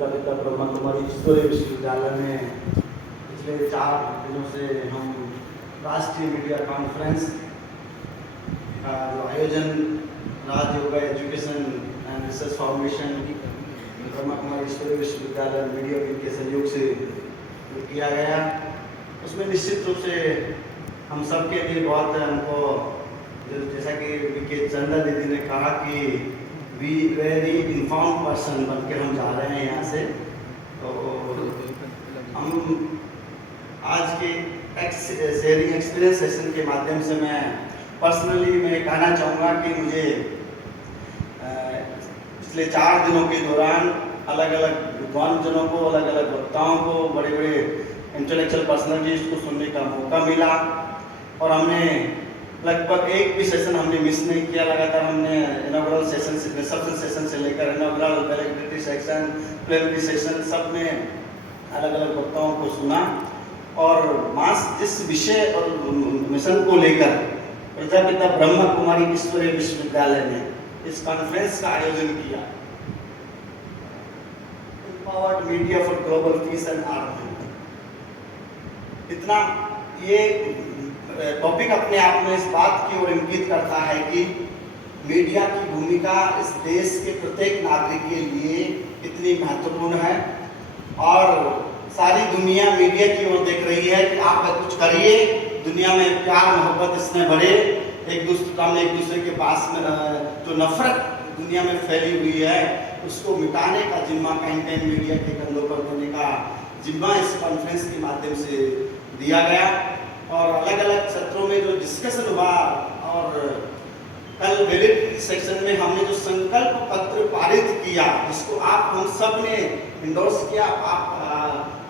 प्रजापिता ब्रह्मा कुमारी ईश्वरीय विश्वविद्यालय में पिछले 4 दिनों से हम राष्ट्रीय मीडिया कॉन्फ्रेंस का जो आयोजन Raj Yoga education and research foundation Brahma Kumari Ishwariya Vishwavidyalaya media wing के सहयोग से किया गया। उसमें निश्चित रूप से हम सब के लिए बहुत हमको जैसा कि विके चंदा दीदी ने कहा कि वी वेरी इन्फॉर्म पर्सन बन के हम जा रहे हैं यहाँ से। तो हम आज के शेयरिंग एक्सपीरियंस सेशन के माध्यम से मैं पर्सनली मैं कहना चाहूँगा कि मुझे पिछले 4 दिनों के दौरान अलग अलग विद्वानजनों को, अलग अलग वक्ताओं को, बड़े बड़े इंटेलेक्चुअल पर्सनैलिटीज को सुनने का मौका मिला और हमने लगभग एक भी सेशन हमने मिस नहीं किया। लगातार हमने इनॉग्रल सेशन से, रिसेप्शन सेशन से लेकर inaugural validity section, plenary session सब में अलग अलग वक्ताओं को सुना और मास जिस विषय और मिशन को लेकर प्रजापिता ब्रह्मा कुमारी ईश्वरीय विश्वविद्यालय ने इस कॉन्फ्रेंस का आयोजन किया, empowered media for global piece and harmony, इतना ये टॉपिक अपने आप में इस बात की ओर इंगित करता है कि मीडिया की भूमिका इस देश के प्रत्येक नागरिक के लिए इतनी महत्वपूर्ण है और सारी दुनिया मीडिया की ओर देख रही है कि आप कुछ करिए, दुनिया में प्यार मोहब्बत इसमें बढ़े, एक दूसरे के पास में जो नफरत दुनिया में फैली हुई है उसको मिटाने का जिम्मा कहीं कहीं मीडिया के कंधों पर देने का जिम्मा इस कॉन्फ्रेंस के माध्यम से दिया गया। और अलग अलग सत्रों में जो डिस्कशन हुआ और कल वैलिडिटी सेक्शन में हमने जो संकल्प पत्र पारित किया जिसको आप हम सब ने इंडोर्स किया,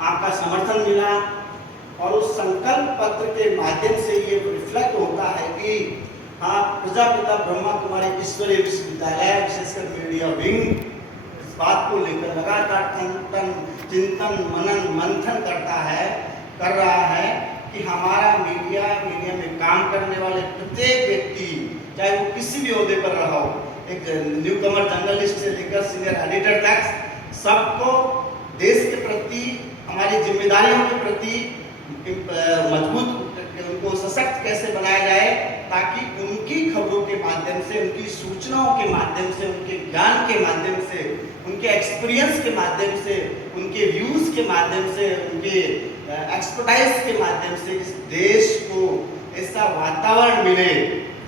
आपका समर्थन मिला और उस संकल्प पत्र के माध्यम से ये रिफ्लेक्ट होता है कि हाँ, प्रजापिता ब्रह्मा कुमारी ईश्वरीय विश्वविद्यालय विशेषकर मीडिया विंग इस बात को लेकर लगातार चिंतन मनन मंथन कर रहा है कि हमारा मीडिया में काम करने वाले प्रत्येक व्यक्ति, चाहे वो किसी भी ओहदे पर रहा हो, एक न्यूकमर जर्नलिस्ट से लेकर सीनियर एडिटर तक, सबको देश के प्रति, हमारी जिम्मेदारियों के प्रति मजबूत, उनको सशक्त कैसे बनाया जाए ताकि उनकी खबरों के माध्यम से, उनकी सूचनाओं के माध्यम से, उनके ज्ञान के माध्यम से, उनके एक्सपीरियंस के माध्यम से, उनके व्यूज के माध्यम से, उनके एक्सपर्टाइज के माध्यम से इस देश को ऐसा वातावरण मिले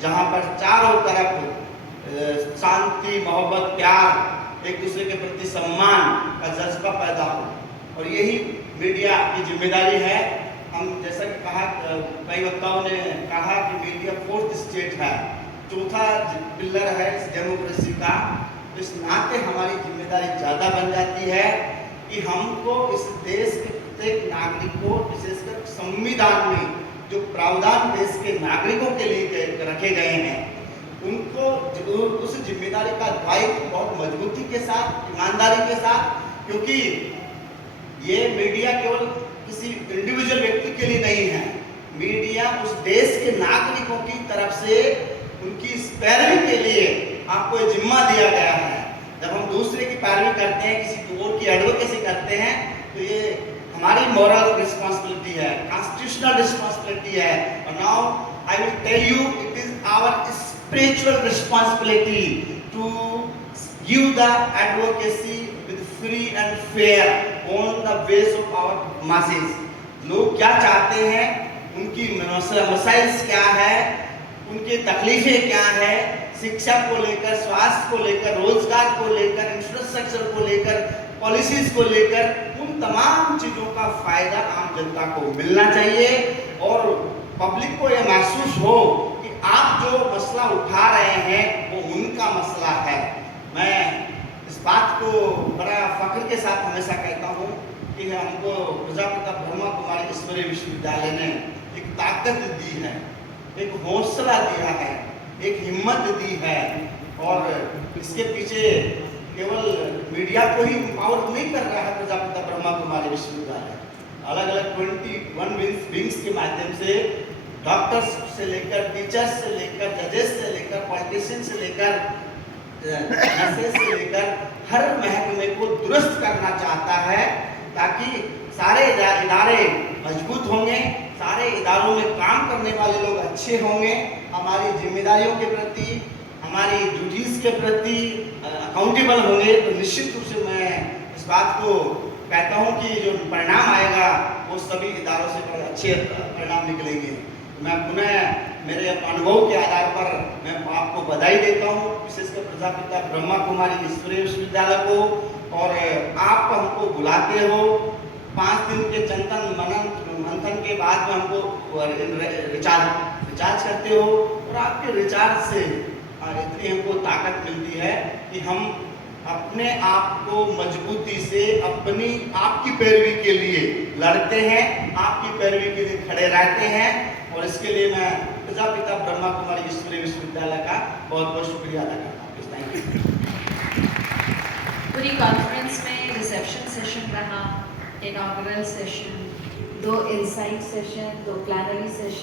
जहां पर चारों तरफ शांति, मोहब्बत, प्यार, एक दूसरे के प्रति सम्मान का जज्बा पैदा हो। और यही मीडिया की जिम्मेदारी है। हम जैसा कि कहा, कई वक्ताओं ने कहा कि मीडिया 4th स्टेट है, 4था पिलर है इस डेमोक्रेसी का। इस नाते हमारी जिम्मेदारी ज़्यादा बन जाती है कि हमको इस देश के प्रत्येक नागरिक को, विशेषकर संविधान में जो प्रावधान देश के नागरिकों के लिए रखे गए हैं, उनको उस जिम्मेदारी का दायित्व बहुत मजबूती के साथ, ईमानदारी के साथ, क्योंकि ये मीडिया केवल किसी इंडिविजुअल व्यक्ति के लिए नहीं है, मीडिया उस देश के नागरिकों की तरफ से उनकी पैरवी के लिए आपको ये जिम्मा दिया गया है। जब हम दूसरे की पैरवी करते हैं, किसी और की एडवोकेसी करते हैं, तो ये हमारी मॉरल रिस्पॉन्सिबिलिटी है, कॉन्स्टिट्यूशनल रिस्पॉन्सिबिलिटी है। और now I will tell you, it is our spiritual responsibility to give the advocacy with free and fair on the base of our masses. लोग क्या चाहते हैं, उनकी मसाइल क्या है, उनकी तकलीफें क्या है, शिक्षा को लेकर, स्वास्थ्य को लेकर, रोजगार को लेकर, इंफ्रास्ट्रक्चर को लेकर, पॉलिसीज को लेकर, उन तमाम चीजों का फायदा आम जनता को मिलना चाहिए और पब्लिक को यह महसूस हो कि आप जो मसला उठा रहे हैं वो उनका मसला है। मैं इस बात को बड़ा फख्र के साथ हमेशा कहता हूँ कि हमको प्रजापिता ब्रह्मा कुमारी ईश्वरीय विश्वविद्यालय ने एक ताकत दी है, एक हौसला दिया है, एक हिम्मत दी है और इसके पीछे केवल मीडिया को ही एम्पावर नहीं कर रहा है प्रजापिता ब्रह्मा कुमारी विश्वविद्यालय, अलग अलग 21 विंग्स के माध्यम से डॉक्टर्स से लेकर, टीचर्स से लेकर, जजेस से लेकर, पॉलिटिशियन से लेकर, नर्सेस से लेकर हर महकमे को दुरुस्त करना चाहते ताकि सारे इदारे मजबूत होंगे, सारे इदारों में काम करने वाले लोग अच्छे होंगे, हमारी जिम्मेदारियों के प्रति, हमारी ड्यूटीज़ के प्रति अकाउंटेबल होंगे, तो निश्चित रूप से मैं इस बात को कहता हूँ कि जो परिणाम आएगा वो सभी इदारों से अच्छे परिणाम निकलेंगे। मैं पुनः मेरे अनुभव के आधार पर मैं आपको बधाई देता हूँ, विशेषकर प्रजापिता ब्रह्मा कुमारी ईश्वरीय विश्वविद्यालय को। और आप हमको बुलाते हो, 5 दिन के चिंतन मंथन के बाद में हमको रिचार्ज करते हो, और आपके रिचार्ज से इतनी हमको ताकत मिलती है कि हम अपने आप को मजबूती से आपकी पैरवी के लिए लड़ते हैं, आपकी पैरवी के लिए खड़े रहते हैं। और इसके लिए मैं प्रजापिता ब्रह्मा कुमारी ईश्वरीय विश्वविद्यालय का बहुत बहुत शुक्रिया अदा करता हूँ। Thank you. पूरी कॉन्फ्रेंस में रिसेप्शन सेशन रहा, inaugural session, 2 insight session, 2 plenary session.